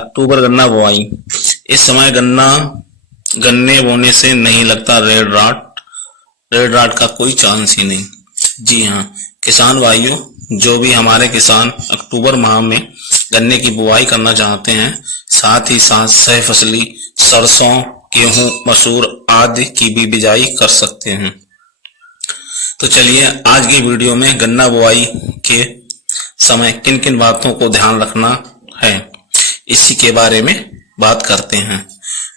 अक्टूबर गन्ना बुआई। इस समय गन्ने बोने से नहीं लगता रेड राट का कोई चांस ही नहीं। जी हाँ किसान भाइयों, जो भी हमारे किसान अक्टूबर माह में गन्ने की बुआई करना चाहते हैं, साथ ही साथ सह फसली सरसों, गेहूं, मसूर आदि की भी बिजाई कर सकते हैं। तो चलिए आज की वीडियो में गन्ना बुआई के समय किन किन बातों को ध्यान रखना है, इसी के बारे में बात करते हैं।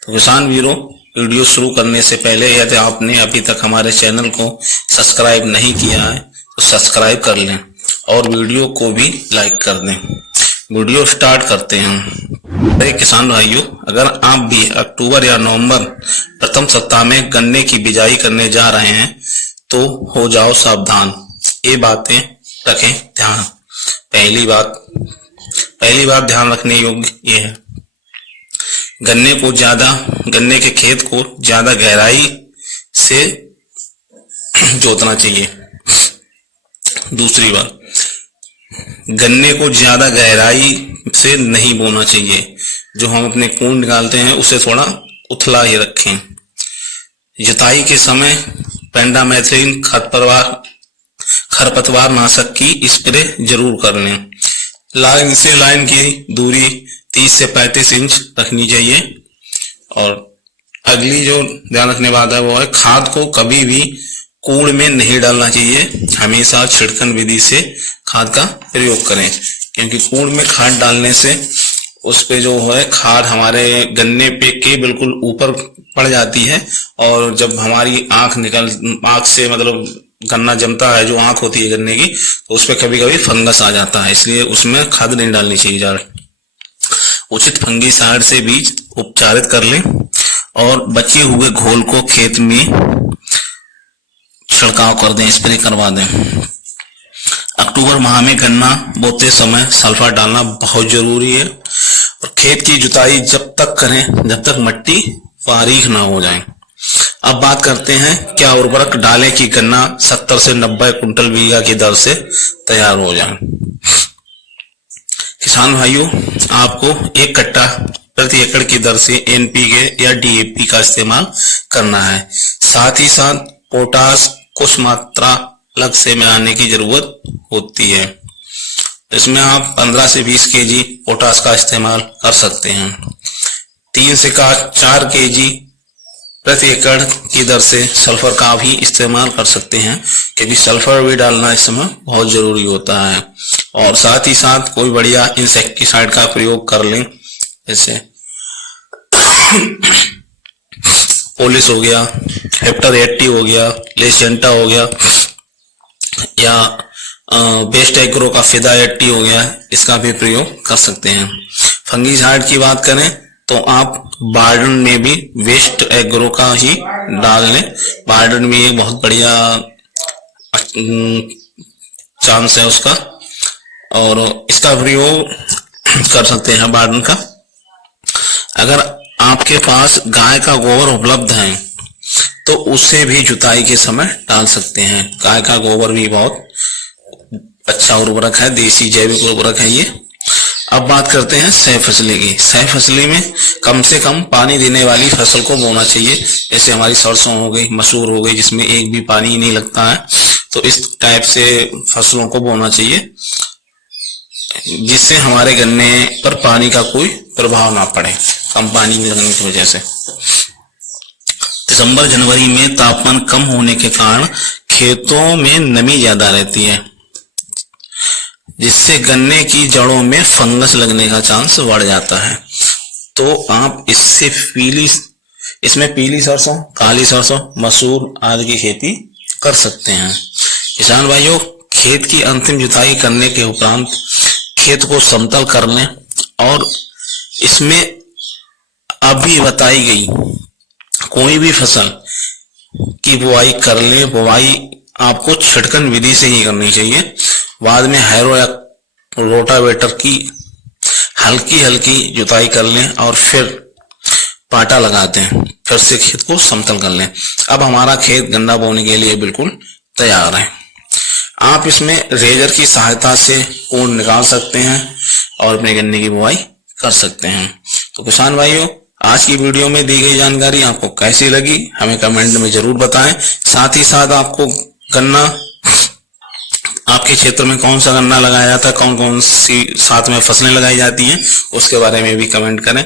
तो किसान वीरों, वीडियो शुरू करने से पहले यदि आपने अभी तक हमारे चैनल को सब्सक्राइब नहीं किया है तो सब्सक्राइब कर लें और वीडियो को भी लाइक कर दें। वीडियो स्टार्ट करते हैं। अरे किसान भाइयों, अगर आप भी अक्टूबर या नवंबर प्रथम सप्ताह में गन्ने की बिजाई करने जा रहे हैं तो हो जाओ सावधान। ये बातें रखें ध्यान। पहली बात ध्यान रखने योग्य ये है, गन्ने के खेत को ज्यादा गहराई से जोतना चाहिए। दूसरी बात, गन्ने को ज्यादा गहराई से नहीं बोना चाहिए। जो हम अपने कून निकालते हैं उसे थोड़ा उथला ही रखें। जुताई के समय पेंडामेथिलिन खरपतवार नाशक की स्प्रे जरूर कर लें। लाइन से लाइन की दूरी 30 से 35 इंच रखनी चाहिए। और अगली जो ध्यान रखने बात है वो है, खाद को कभी भी कूड़ में नहीं डालना चाहिए। हमेशा छिड़कन विधि से खाद का प्रयोग करें, क्योंकि कूड़ में खाद डालने से उस पे जो है खाद हमारे गन्ने पे के बिल्कुल ऊपर पड़ जाती है, और जब हमारी आंख से मतलब गन्ना जमता है, जो आंख होती है गन्ने की, तो उस पे कभी कभी फंगस आ जाता है। इसलिए उसमें खाद नहीं डालनी चाहिए ज़्यादा। उचित फंगीसाइड से बीज उपचारित कर लें और बचे हुए घोल को खेत में छिड़काव कर दें, स्प्रे करवा दें। अक्टूबर माह में गन्ना बोते समय सल्फर डालना बहुत जरूरी है, और खेत की जुताई जब तक करें जब तक मिट्टी बारीक ना हो जाए। अब बात करते हैं क्या उर्वरक डालें कि गन्ना 70 से 90 कुंटल बीघा की दर से तैयार हो जाए। किसान भाइयों, आपको 1 कट्टा प्रति एकड़ की दर से एनपीके या डीएपी का इस्तेमाल करना है। साथ ही साथ पोटास कुछ मात्रा अलग से मिलाने की जरूरत होती है। इसमें आप 15 से 20 केजी पोटास का इस्तेमाल कर सकते हैं। 3 से 4 केजी प्रति एकड़ की दर से सल्फर का भी इस्तेमाल कर सकते हैं, क्योंकि सल्फर भी डालना इस समय बहुत जरूरी होता है। और साथ ही साथ कोई बढ़िया इंसेक्टिसाइड का प्रयोग कर लें, जैसे पोलिस हो गया, हेप्टर 80 हो गया, लेसेंटा हो गया, या बेस्ट एग्रो का फिदा 80 हो गया, इसका भी प्रयोग कर सकते हैं। फंगीसाइड की बात करें तो आप बार्डन में भी वेस्ट एग्रो का ही डाल लें। बार्डन में एक बहुत बढ़िया चांस है उसका, और इसका प्रयोग कर सकते हैं बार्डन का। अगर आपके पास गाय का गोबर उपलब्ध है तो उसे भी जुताई के समय डाल सकते हैं। गाय का गोबर भी बहुत अच्छा उर्वरक है, देसी जैविक उर्वरक है ये। अब बात करते हैं सह फसली की। सह फसली में कम से कम पानी देने वाली फसल को बोना चाहिए, जैसे हमारी सरसों हो गई, मसूर हो गई, जिसमें एक भी पानी नहीं लगता है। तो इस टाइप से फसलों को बोना चाहिए, जिससे हमारे गन्ने पर पानी का कोई प्रभाव ना पड़े, कम पानी लगने की वजह से। दिसंबर जनवरी में तापमान कम होने के कारण खेतों में नमी ज्यादा रहती है, जिससे गन्ने की जड़ों में फंगस लगने का चांस बढ़ जाता है। तो आप इसमें पीली सरसों, काली सरसों, मसूर आदि की खेती कर सकते हैं। किसान भाइयों, खेत की अंतिम जुताई करने के उपरांत खेत को समतल कर लें और इसमें अभी बताई गई कोई भी फसल की बुआई कर लें। बुआई आपको छिड़कन विधि से ही करनी चाहिए। बाद में हैरो या रोटावेटर की हल्की जुताई कर लें और फिर पाटा लगाते हैं, फिर से खेत को समतल कर लें। अब हमारा खेत गन्ना बोने के लिए बिल्कुल तैयार है। आप इसमें रेजर की सहायता से कोण निकाल सकते हैं और अपने गन्ने की बुआई कर सकते हैं। तो किसान भाइयों, आज की वीडियो में दी गई जानकारी आपको कैसी लगी हमें कमेंट में जरूर बताएं। साथ ही साथ आपको गन्ना, आपके क्षेत्र में कौन सा गन्ना लगाया जाता है, कौन कौन सी साथ में फसलें लगाई जाती हैं, उसके बारे में भी कमेंट करें।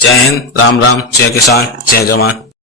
जय हिंद, राम राम, जय किसान, जय जवान।